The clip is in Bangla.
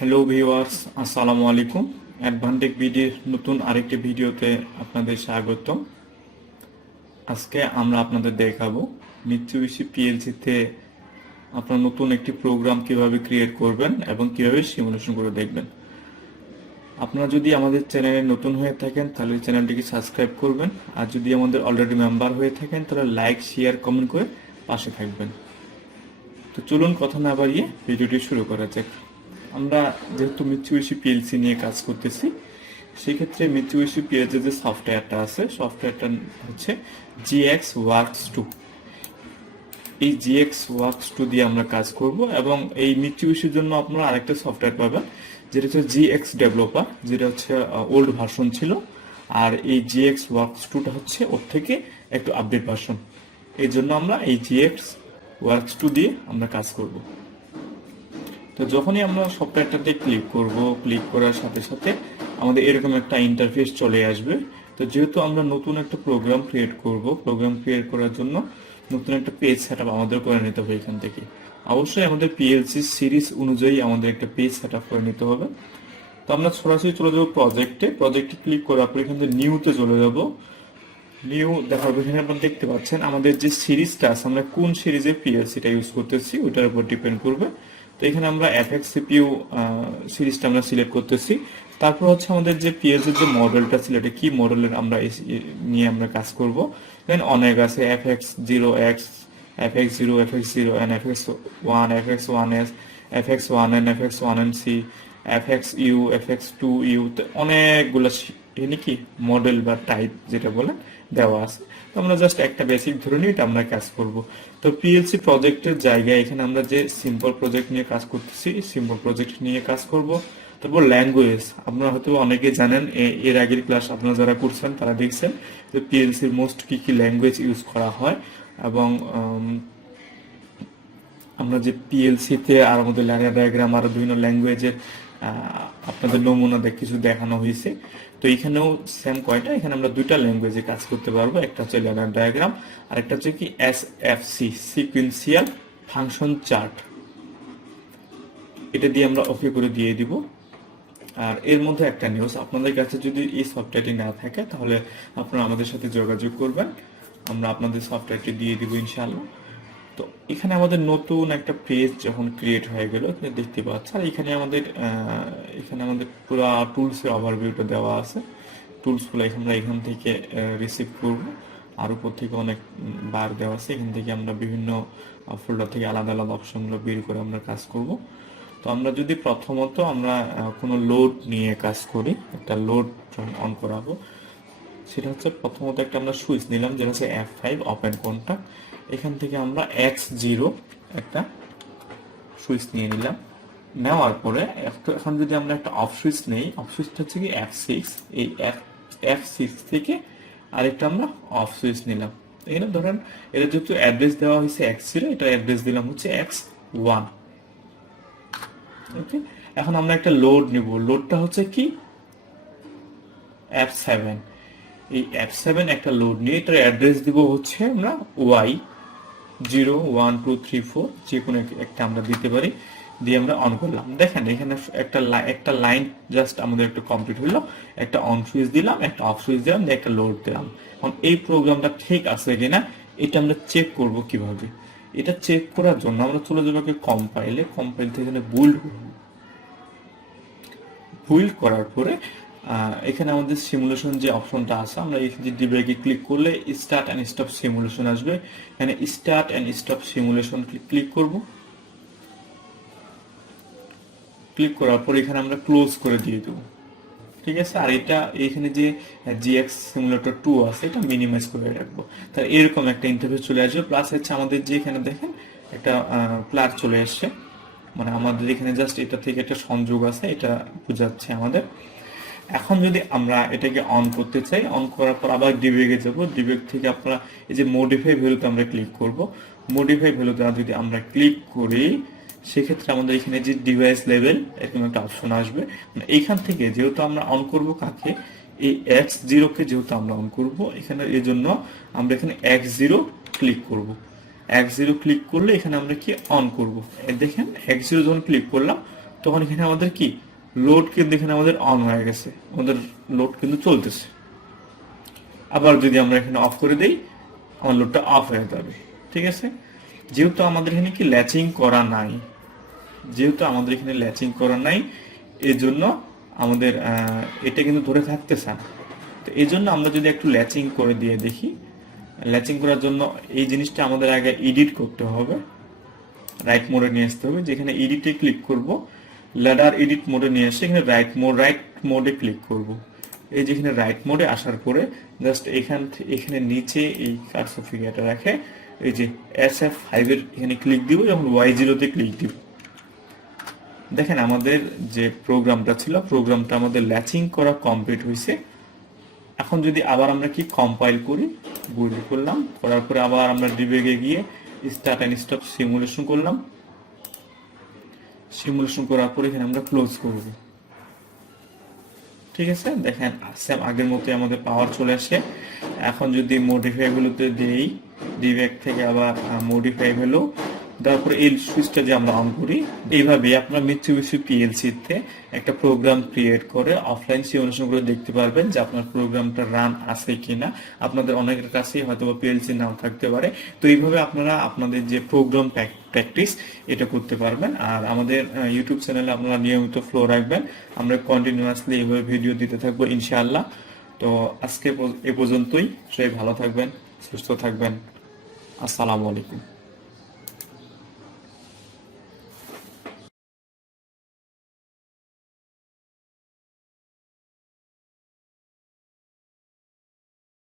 হ্যালো ভিউয়ার্স, আসসালামু আলাইকুম। অ্যাডভান্টেক বিডির নতুন আরেকটি ভিডিওতে আপনাদের স্বাগতম। আজকে আমরা আপনাদের দেখাবো মিৎসুবিশি পিএলসিতে আপনার নতুন একটি প্রোগ্রাম কিভাবে ক্রিয়েট করবেন এবং কিভাবে সিমুলেশন করে দেখবেন। আপনারা যদি আমাদের চ্যানেলে নতুন হয়ে থাকেন তাহলে চ্যানেলটিকে সাবস্ক্রাইব করবেন, আর যদি আমাদের অলরেডি মেম্বার হয়ে থাকেন তাহলে লাইক, শেয়ার, কমেন্ট করে পাশে থাকবেন। তো চলুন কথা না বাড়িয়ে ভিডিওটি শুরু করা যাক। আমরা যেহেতু মিৎসুবিশি পিএলসি নিয়ে কাজ করতেছি, সেক্ষেত্রে মিৎসুবিশি পিএলসি যে সফটওয়্যারটা আছে, সফটওয়্যারটা হচ্ছে জিএক্স ওয়ার্কস 2। এই জিএক্স ওয়ার্কস 2 দিয়ে আমরা কাজ করব, এবং এই মিৎসুবিশির জন্য আপনারা আরেকটা সফটওয়্যার পাবেন যেটা হচ্ছে জিএক্স ডেভেলপার, যেটা হচ্ছে ওল্ড ভার্সন ছিল। আর এই জিএক্স ওয়ার্কস 2টা হচ্ছে ওর থেকে একটু আপডেট ভার্সন। এই জন্য আমরা এই জিএক্স ওয়ার্কস 2 দিয়ে আমরা কাজ করব। তো যখনই আমরা সফটওয়্যারটাতে ক্লিক করার সাথে সাথে আমাদের এরকম একটা ইন্টারফেস চলে আসবে। তো যেহেতু আমরা নতুন একটা প্রোগ্রাম ক্রিয়েট করব, প্রোগ্রাম ক্রিয়েট করার জন্য নতুন একটা পেজ সেটআপ আমাদের করে নিতে হবে। এখান থেকে অবশ্যই আমাদের পিএলসি সিরিজ অনুযায়ী আমাদের একটা পেজ সেটআপ করে নিতে হবে। তো আমরা সরাসরি চলে যাবো প্রজেক্টে ক্লিক করার পর এখান থেকে নিউতে চলে যাব। নিউ দেখার পর এখানে আপনারা দেখতে পাচ্ছেন আমাদের যে সিরিজটা আছে, আমরা কোন সিরিজের পিএলসিটা ইউজ করতেছি ওইটার উপর ডিপেন্ড করবে। তো এখানে আমরা এফএক্স সিপিইউ সিরিজটা আমরা সিলেক্ট করতেছি। তারপর হচ্ছে আমাদের যে পিএলসির যে মডেলটা ছিল, এটা কি মডেলের আমরা নিয়ে আমরা কাজ করব। এখানে অনেক আছে, FX0X, FX0, FX0N, FX1, FX1S, FX1N, FX1NC, FXU, FX2U, অনেকগুলো কি মডেল বা টাইপ যেটা বলে দেওয়া আছে। তো আমরা জাস্ট একটা বেসিক ধরে নিই, এটা আমরা কাজ করব। তো পিএলসি প্রজেক্টের জায়গায় এখানে আমরা যে সিম্পল প্রজেক্ট নিয়ে কাজ করতেছি, সিম্পল প্রজেক্ট নিয়ে কাজ করব। তারপর ল্যাঙ্গুয়েজ, আপনারা হয়তো অনেকে জানেন, এর আগের ক্লাস আপনারা যারা করছেন তারা দেখছেন যে পিএলসির মোস্ট কি কি ল্যাঙ্গুয়েজ ইউজ করা হয়, এবং আমরা যে পিএলসিতে আর আমাদের ল্যাডার ডায়াগ্রাম আর বিভিন্ন ল্যাঙ্গুয়েজের আপনাদের নমুনা কিছু দেখানো হয়েছে। তো এখানেও সেম কয়টা, এখানে আমরা দুইটা ল্যাঙ্গুয়েজে কাজ করতে পারবো। একটা হচ্ছে ল্যাডার ডায়াগ্রাম, আর একটা হচ্ছে কি SFC, সিকুয়েন্সিয়াল ফাংশন চার্ট। এটা দিয়ে আমরা ওকে করে দিয়ে দিব। আর এর মধ্যে একটা নিউজ, আপনাদের কাছে যদি এই সফটওয়্যারটি না থাকে তাহলে আপনারা আমাদের সাথে যোগাযোগ করবেন, আমরা আপনাদের সফটওয়্যারটি দিয়ে দিব ইনশাআল্লাহ। তো এখানে আমাদের নতুন একটা পেজ যখন ক্রিয়েট হয়ে গেল, দেখতে পাচ্ছেন। আর এখানে আমাদের পুরো টুলসের ওভারভিউটা দেওয়া আছে। টুলসগুলো আমরা এখান থেকে রিসিভ করব, আর উপর থেকে অনেক বার দেওয়া আছে। এখান থেকে আমরা বিভিন্ন ফোল্ডার থেকে আলাদা আলাদা অপশনগুলো বের করে আমরা কাজ করব। তো আমরা যদি প্রথমত আমরা কোনো লোড নিয়ে কাজ করি, একটা লোড অন করাবো, সেটা হচ্ছে প্রথমত একটা আমরা সুইচ নিলাম যেটা হচ্ছে F5 ওপেন কন্টাক্ট। এখান থেকে আমরা X0 একটা সুইচ নিয়ে নিলাম। নেওয়ার পরে এখন যদি আমরা একটা অফ সুইচ নেই, অফ সুইচটা হচ্ছে কি F6, এই F6 থেকে আরেকটা আমরা অফ সুইচ নিলাম। এখানে ধরেন এটা যেহেতু অ্যাড্রেস দেওয়া হয়েছে X0, এটা অ্যাড্রেস দিলাম হচ্ছে X1। ওকে, এখন আমরা একটা লোড নিব। লোডটা হচ্ছে কি F7। এই F7 একটা লোড নিয়ে এটার অ্যাড্রেস দিব হচ্ছে আমরা Y01234, যে কোনো একটা আমরা দিতে পারি, দিয়ে আমরা অন করলাম। দেখেন এখানে একটা লাইন জাস্ট আমাদের একটু কমপ্লিট হলো। একটা অন সুইচ দিলাম, একটা অফ সুইচ দিলাম, দিয়ে একটা লোড দিলাম। এখন এই প্রোগ্রামটা ঠিক আছে কিনা এটা আমরা চেক করব কিভাবে। এটা চেক করার জন্য আমরা চলে যাবো কম্পাইল থেকে এখানে বুইল্ড করার পরে এখানে আমাদের সিমুলেশন যে অপশনটা আছে, আমরা এই ডিভাইসে ক্লিক করলে স্টার্ট এন্ড স্টপ সিমুলেশন আসবে। এখানে start and stop simulation click করব। ক্লিক করার পর এখানে আমরা ক্লোজ করে দিয়ে দেব, ঠিক আছে। আর এটা এখানে যে জিএক্স সিমুলেটর 2 আছে এটা মিনিমাইজ করে রাখবো। তাহলে এরকম একটা ইন্টারফেস চলে আসবে। প্লাস হচ্ছে আমাদের যে এখানে দেখেন একটা প্লাগ চলে আসছে, মানে আমাদের এখানে জাস্ট এটা থেকে একটা সংযোগ আছে, এটা বোঝাচ্ছে আমাদের। এখন যদি আমরা এটাকে অন করতে চাই, অন করার পর আবার ডিবেগে যাব। ডিবেগ থেকে আপনারা এই যে মডিফাই ভ্যালুতে আমরা ক্লিক করব। মডিফাই ভ্যালুতে যদি আমরা ক্লিক করি, সেক্ষেত্রে আমাদের এখানে যে ডিভাইস লেভেল এরকম একটা অপশন আসবে। মানে এইখান থেকে যেহেতু আমরা অন করব কাকে, এই X0 কে যেহেতু আমরা অন করব, এখানে এই জন্য আমরা এখানে X0 ক্লিক করব। X0 ক্লিক করলে এখানে আমরা কি অন করব। দেখেন X0 যখন ক্লিক করলাম তখন এখানে আমাদের কি লোড কিন্তু এখানে আমাদের অন হয়ে গেছে, আমাদের লোড কিন্তু চলতেছে। আবার যদি আমরা এখানে অফ করে দেই, আমার লোডটা অফ হয়ে যাবে। ঠিক আছে, যেহেতু আমাদের এখানে কি ল্যাচিং করা নাই, এই জন্য আমাদের এটা কিন্তু ধরে থাকতেছে না। তো এই জন্য আমরা যদি একটু ল্যাচিং করে দিয়ে দেখি, ল্যাচিং করার জন্য এই জিনিসটা আমাদের আগে এডিট করতে হবে, রাইট মোডে নিয়ে আসতে হবে। যেখানে এডিটে ক্লিক করব, ল্যাডার এডিট মোডে নিয়ে এসে এখানে রাইট মোডে ক্লিক করব। এই যেখানে রাইট মোডে আসার পরে জাস্ট এখানে নিচে এই কার্সর ফিগারটা রাখে এই যে SF5 এর এখানে ক্লিক দিব, যখন Y0 তে ক্লিক দিব, দেখেন আমাদের যে প্রোগ্রামটা ছিল, প্রোগ্রামটা আমাদের ল্যাচিং করা কমপ্লিট হয়েছে। এখন যদি আবার আমরা কি কম্পাইল করি, বুইল্ড করলাম, করার পরে আবার আমরা ডিবেগে গিয়ে স্টার্ট এন্ড স্টপ সিমুলেশন করলাম। সিমুলেশন করার পরে এখানে আমরা ক্লোজ করব। ঠিক আছে, দেখেন সেম আগের মতোই আমাদের পাওয়ার চলে আসে। এখন যদি মডিফাই গুলোতে দেই, ডিবেগ থেকে আবার মডিফাই হলো, তারপরে এই সুইচটা যে আমরা অন করি, এইভাবে আপনারা মিৎসুবিশি পিএলসি তে একটা প্রোগ্রাম ক্রিয়েট করে অফলাইন সিমুলেশন করে দেখতে পারবেন যে আপনার প্রোগ্রামটা রান আছে কিনা। আপনাদের অনেকের কাছেই হয়তো পিএলসি নাও থাকতে পারে। তো এইভাবে আপনারা আপনাদের যে প্রোগ্রাম প্র্যাকটিস এটা করতে পারবেন। আর আমাদের ইউটিউব চ্যানেলে আপনারা নিয়মিত ফ্লো রাখবেন, আমরা কন্টিনিউয়াসলি এইভাবে ভিডিও দিতে থাকবো ইনশাআল্লাহ। তো আজকে এ পর্যন্তই, সবাই ভালো থাকবেন, সুস্থ থাকবেন। আসসালামু আলাইকুম।